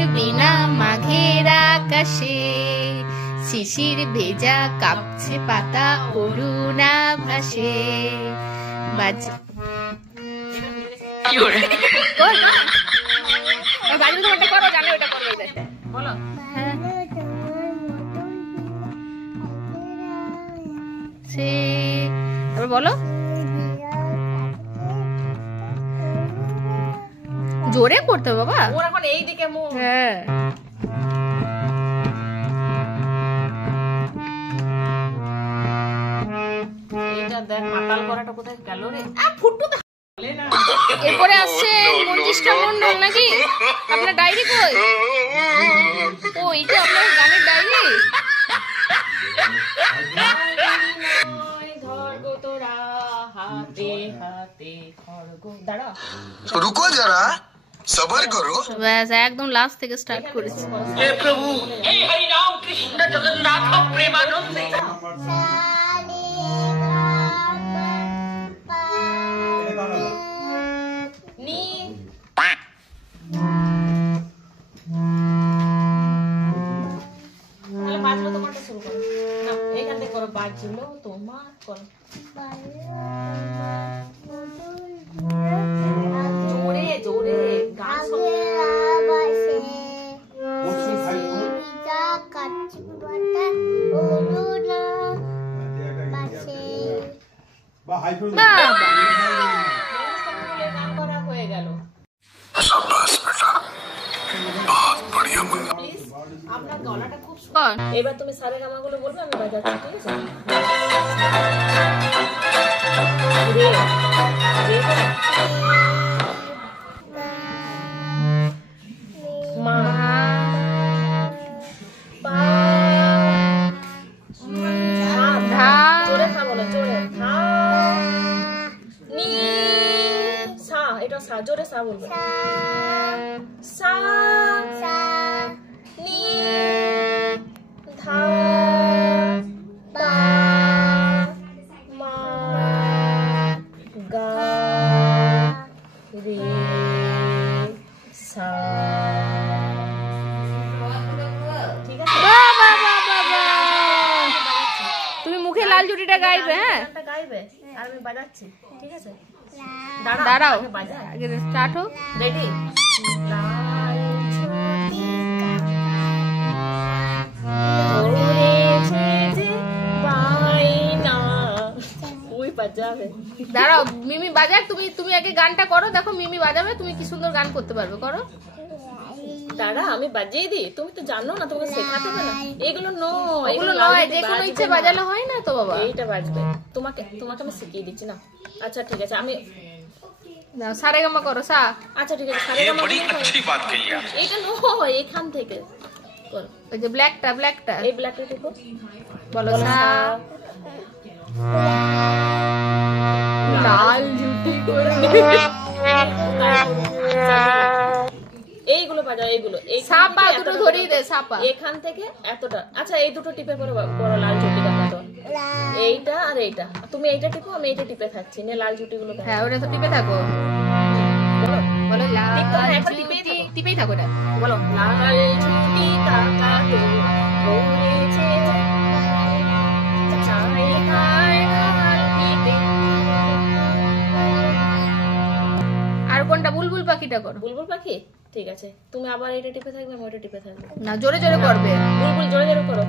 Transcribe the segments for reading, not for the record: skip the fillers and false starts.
উড়বে না মাঘের আকাশে, শিশির ভেজা কাঁপছে পাতা অরুণা ভাসে। বাজে করো, জানো এটা করো, বলো। হ্যাঁ সে তারপর বলো, জোরে করতে বাবা। ওর এখন এই দিকে মুখ। হ্যাঁ এটা দেখ মাতাল করাটা কোথায় গেল রে। ফুটু এরপরে আসছে মঞ্জিষ্ঠা মন্ডল নাকি? আপনার ডায়েরি কই? ও এইটা আপনার গানের ডায়েরি। रुको जरा सबर करो। बस एकदम लास्ट থেকে স্টার্ট করেছি। हे प्रभु हे हरि राम कृष्ण जगन्नाथ प्रेमानंद। नी তাহলে বাজলো তো কোনটা শুরু করো না, এইখান থেকে করো। বাজলো তোমার করো জোরে জোরে গান করা হয়ে গেল। আপনার গলাটা খুব সুন্দর। এবার তুমি সারেগামা গুলো বলবে, আমি বাজাচ্ছি, ঠিক আছে? জোরে সা বলবে। সা নি ধা পা মা গা রে সা। ঠিক আছে? তুমি মুখে লাল জুটিটা গাইবে। হ্যাঁ গাইবে আর আমি বাজাচ্ছি, ঠিক আছে? দাঁড়াও আগে স্টার্ট হোক। রেডি? দাঁড়াও মিমি বাজাক, তুমি আগে গানটা করো, দেখো মিমি বাজাবে, তুমি কি সুন্দর গান করতে পারবে, করো। দাঁড়া আমি বাজিয়ে দিই, তুমি তো জানো না, তোমাকে শেখাতে হবে না। এগুলো নয়, এগুলো নয়, যে কোনো ইচ্ছে বাজালে হয় না তো বাবা। এইটা বাজবে, তোমাকে আমি শিখিয়ে দিচ্ছি না। আচ্ছা ঠিক আছে, আমি সারেগামা করো। সা। আচ্ছা ঠিক আছে, সারেগামা বড়ি अच्छी बात कही आप। এটা নয়, এখান থেকে করো। ওই যে ব্ল্যাকটা এই ব্ল্যাকটা দেখো, বলো সা। লাল জুটি করে এইগুলো বাজাও, এইগুলো এই সাপা দুটো ধরেই দে, সাপা এখান থেকে এতটা। আচ্ছা এই দুটো টিপে করে করো লাল জুটিটা মতো। এইটা আর এইটা, তুমি এইটা টিপো, আমি এইটা টিপে থাকছি। নে লাল জুটিগুলো। হ্যাঁ ওটা তো টিপে থাকো, বলো বলো লাল জুটি, টিপেই থাকো এটা, বলো লাল জুটি কাকা তো বলেছে চাই হায় লাল টিপে। আর কোনটা? বুলবুল পাখিটা করো। বুলবুল পাখি, ঠিক আছে। তুমি আবার এটা টিপে থাকবে, আমি ওটা টিপে থাকবে। না জোরে জোরে করবে। বুলবুল জোরে জোরে করো।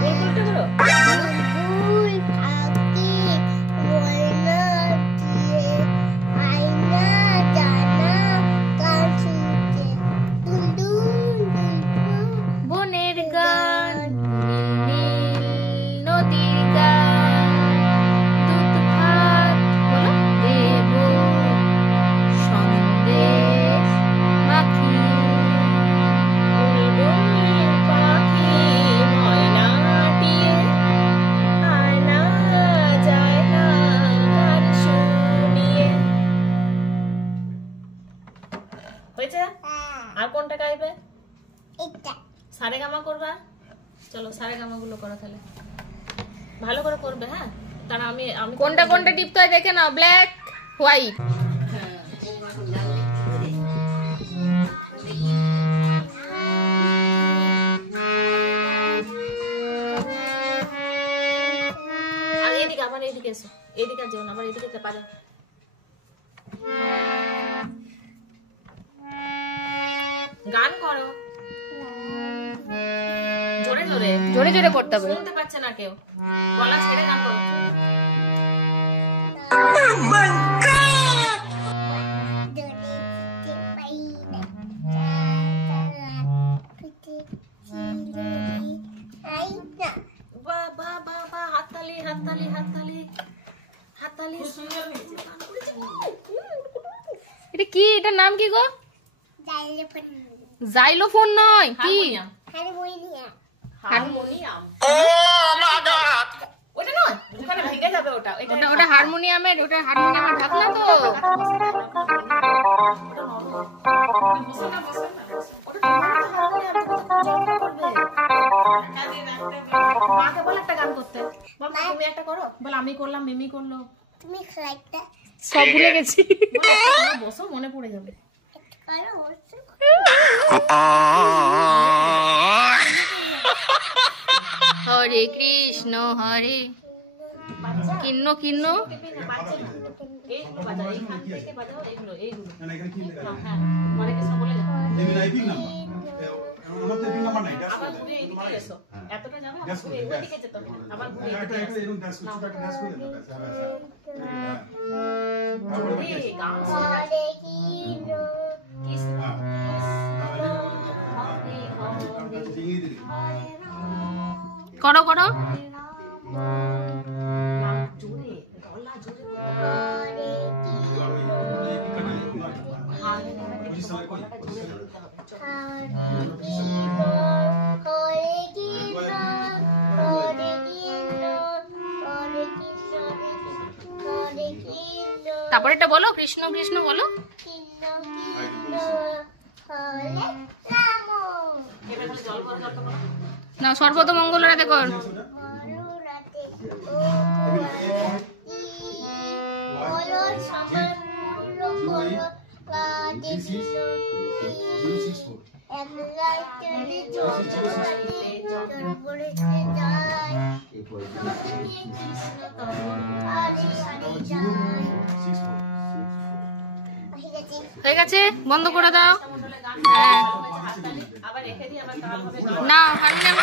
বুলবুলটা করো। বনের গান, নদীর গান, দুধ ভাত, বলো দেব সন্দেশ মাখি, বুলবুল পাখি ময়নাটিয়ে আনা যায় না গান শুনিয়ে। হয়েছে? আর কোনটা গাইবে? সারেগামা করবা। চলো সারেগামা গুলো করো তাহলে, ভালো করে করবে। হ্যাঁ তারা আমি কোনটা কোনটা টিপতে হয় দেখে নাও। Black white. এদিকে এসো, এদিকে যেও না, আবার এদিকে পারো। গান করো জোরে জোরে, জোরে জোরে করতে হবে। শুনতে পাচ্ছে না কেউ, গলা ছেড়ে গান করো। বাহ বাহ বাহ বাহ, হাততালি হাততালি হাততালি হাততালি। এটা কি, এটার নাম কি গো? জাইলোফোন নয়, কি? হারমোনিয়াম। ওটা নয়, ওখানে ভেঙে যাবে ওটা। ওটা হারমোনিয়ামের, ওটা হারমোনিয়ামের ঢাকনা তো। মাকে বল একটা গান করতে, বল মা তুমি একটা করো, বল আমি করলাম মিমি করলো, তুমি খাইটা সব ভুলে গেছি। বসো মনে পড়ে যাবে। করো বলছো হরে কৃষ্ণ হরে কিন্ন কিন্ন। এইগুলো বাজাও, এইখান থেকে বাজাও, এইগুলো এইগুলো। হ্যাঁ, হরে কৃষ্ণ বলে যাও। আবার ঘুরে এইদিকে এসো, এতটা যাবে, আবার ঘুরে ওইদিকে যেতে হবে, আবার ঘুরে এইদিকে এসো। এই গান শোনা যাচ্ছে। কৃষ্ণ করো করো। জোরে গলা জোরে তারপরে এটা বলো, কৃষ্ণ কৃষ্ণ বলো। না, সর্বত মঙ্গল রাতে কর। হয়ে গেছে, বন্ধ করে দাও। আবার রেখে দিই, আবার তাল হবে। না, হারমোনিয়াম